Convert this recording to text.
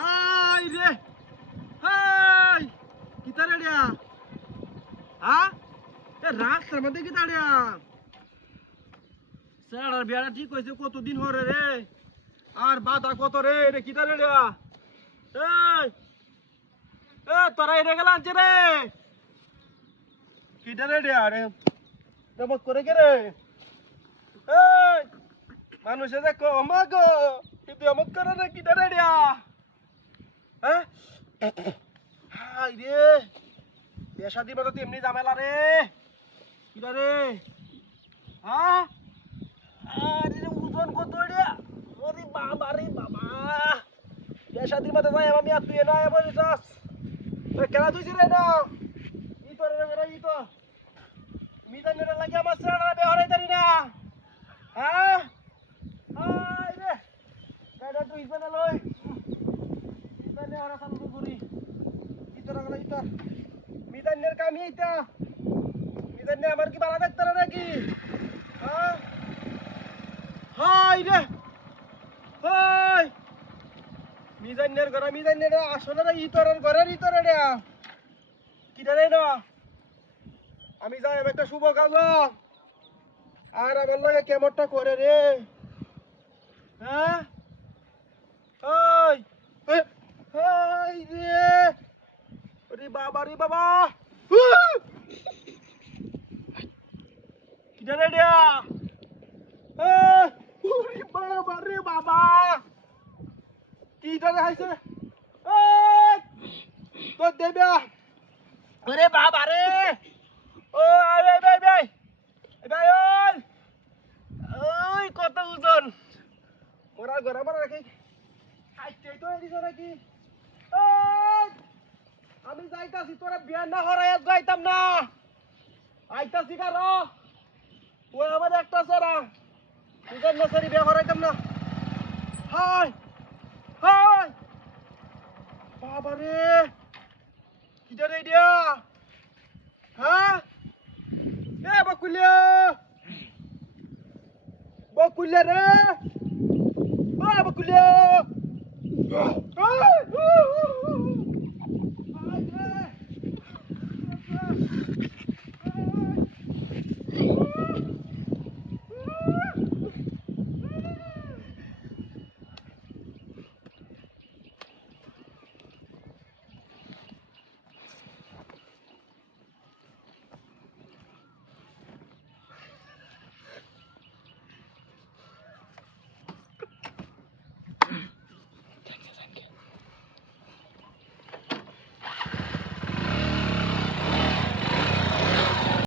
high রে high কিতা রেডিয়া হ্যাঁ এ রাস্তার মধ্যে কিতা রেডিয়া স্যার বিয়াটা ঠিক হয়েছে কতদিন হরে রে আর বাধা কত রে রে কিতা রেডিয়া এই এ তোরা এনে গেল আনছে রে কিতা রেডিয়া রে দেমত করে কে রে এই মানুষে দেখো আমাগো কিন্তু আমত করে রে কিতা রেডিয়া হ্যাঁ হাই রে দেশা দিবা তো এমনি ঝামেলা রে কিটা রে হ্যাঁ আরে ওজন কত রে ওরে বাবা রে বাবা দেশা দিবা তো যাই আমি আর তুই না এবার যাস এ কেন তুই রে না ই তো রে ই তো মিজান রে লাগি আমার সারা বে হরে দাঁড়ি না হ্যাঁ হাই রে গাড়া তুই ইসবে না লই ইসবে হরে চালু করি ইতর মিজানের কাম এইটা মিজান আমার কি বালা দেখতে না নাকি হ্যাঁ হাই রে হাই মিজানের আসলে না ইতরের ঘরের ইতরে রে কিটা রে না আমি যাই একটা শুভ কাজ আর আমার লাগে কেমনটা করে রে হ্যাঁ হাই হাই রে ওরে বাবা কিটা রে দিয়া ওরে বাবা রে বাবা কিটা রে হাইছে তো দেবে ওরে বাবা রে ও আই ভাই ওই কত ওজন মোরা ঘরে মারা রাখি খাইতে তো এদিছ নাকি আমি যাইতাছি তোরা বিয়া না হরাই যাইতাম না আইতাছি কার ওই আমার একটা সারা তুই না সারি বিয়া হরাইতাম না হাই হাই বাবা রে কিটা রে দিয়া হ্যাঁ এ বকুলিয়া রে বকুলিয়া আই রে